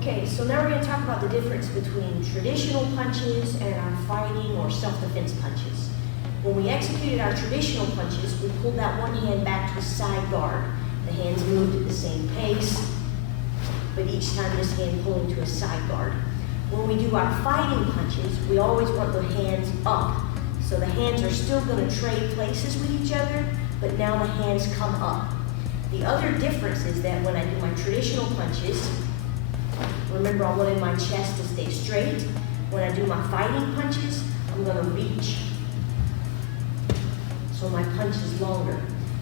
Okay, so now we're going to talk about the difference between traditional punches and our fighting or self-defense punches. When we executed our traditional punches, we pulled that one hand back to a side guard. The hands moved at the same pace, but each time this hand pulling to a side guard. When we do our fighting punches, we always want the hands up. So the hands are still going to trade places with each other, but now the hands come up. The other difference is that when I do my traditional punches, remember I wanted my chest to stay straight. When I do my fighting punches, I'm going to reach. So my punch is longer.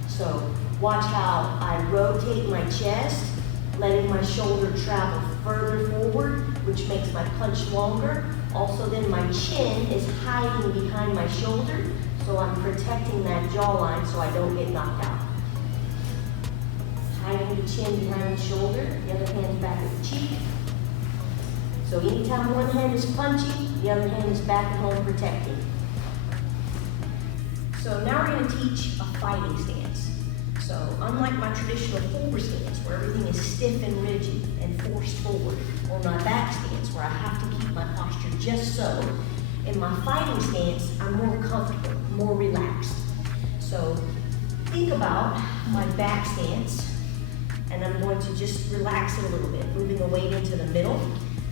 So watch how I rotate my chest, letting my shoulder travel further forward, which makes my punch longer. Also then my chin is hiding behind my shoulder, so I'm protecting that jawline so I don't get knocked out. Hiding the chin behind the shoulder, the other hand's back at the cheek. So anytime one hand is punching, the other hand is back at home protecting. So now we're going to teach a fighting stance. So unlike my traditional forward stance, where everything is stiff and rigid and forced forward, or my back stance, where I have to keep my posture just so, in my fighting stance, I'm more comfortable, more relaxed. So think about my back stance, and I'm going to just relax it a little bit, moving the weight into the middle.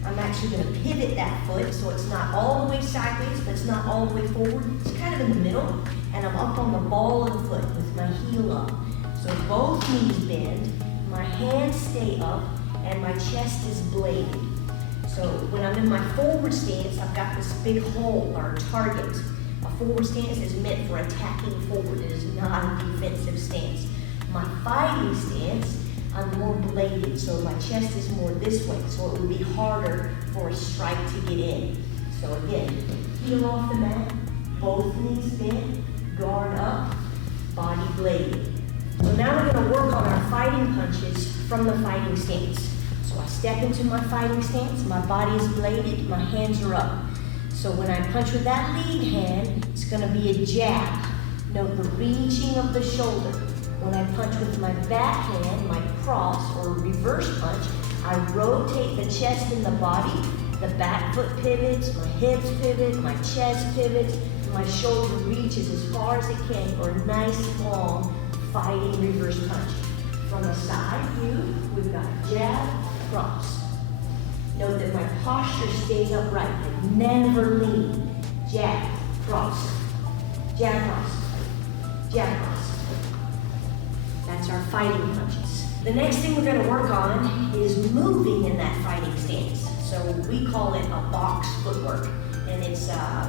I'm actually going to pivot that foot so it's not all the way sideways, but it's not all the way forward. It's kind of in the middle, and I'm up on the ball of the foot with my heel up. So both knees bend, my hands stay up, and my chest is bladed. So when I'm in my forward stance, I've got this big hole or target. A forward stance is meant for attacking forward. It is not a defensive stance. My fighting stance, I'm more bladed, so my chest is more this way, so it would be harder for a strike to get in. So again, heel off the mat, both knees bent, guard up, body bladed. So now we're going to work on our fighting punches from the fighting stance. So I step into my fighting stance, my body is bladed, my hands are up. So when I punch with that lead hand, it's going to be a jab. Note the reaching of the shoulder. When I punch with my back hand, my cross or reverse punch, I rotate the chest and the body. The back foot pivots, my hips pivot, my chest pivots, my shoulder reaches as far as it can for a nice long fighting reverse punch. From the side view, we've got jab, cross. Note that my posture stays upright. I never lean. Jab, cross, jab, cross, jab, cross. That's our fighting punches. The next thing we're going to work on is moving in that fighting stance. So we call it a box footwork, and it's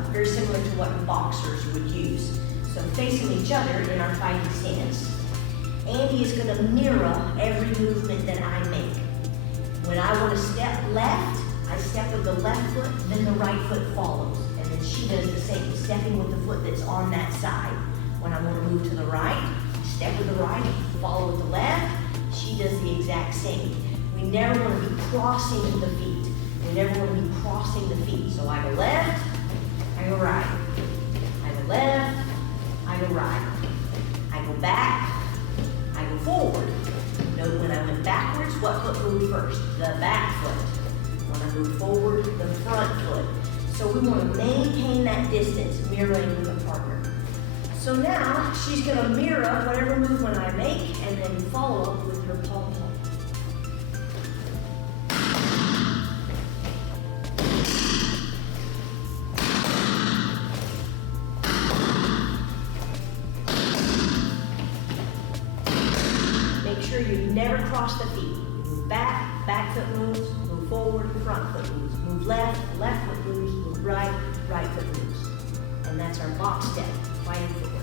very similar to what boxers would use. So facing each other in our fighting stance, Andy is going to mirror every movement that I make. When I want to step left, I step with the left foot, then the right foot follows. And then she does the same, stepping with the foot that's on that side. When I want to move to the right, step with the right, follow with the left. She does the exact same. We never want to be crossing the feet. We never want to be crossing the feet. So I go left, I go right. I go left, I go right. I go back, I go forward. Note when I went backwards, what foot moved first? The back foot. When I move forward, the front foot. So we want to maintain that distance, mirroring with a partner. So now she's going to mirror whatever movement I make and then follow up with her pom-pom. Make sure you never cross the feet. You move back, back foot moves, move forward, front foot moves, move left, left foot moves, move right, right foot moves. And that's our box step, fighting footwork.